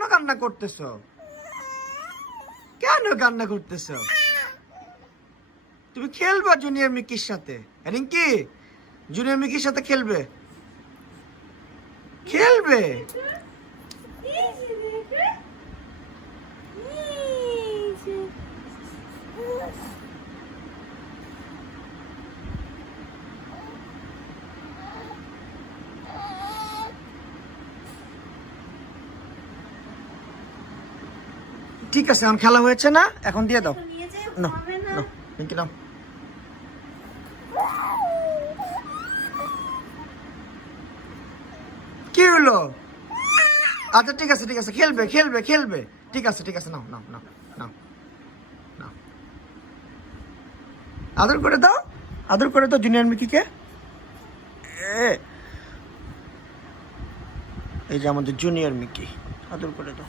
কেন কান্না করতেছ? কেন কান্না করতেছ? তুমি খেলবা জুনিয়র মিকির সাথে। রিঙ্কি, জুনিয়র মিকির সাথে খেলবে। খেলবে? ঠিক আছে এখন খেলা হয়েছে না? এখন দিয়ে দাও। না। রিঙ্কি নাও। কি হলো? আচ্ছা ঠিক আছে ঠিক আছে খেলবে খেলবে খেলবে। ঠিক আছে ঠিক আছে নাও নাও নাও নাও নাও। আদর করে দাও আদর করে দাও জুনিয়র মিকিকে। এই যে আমাদের জুনিয়র মিকি আদর করে দাও।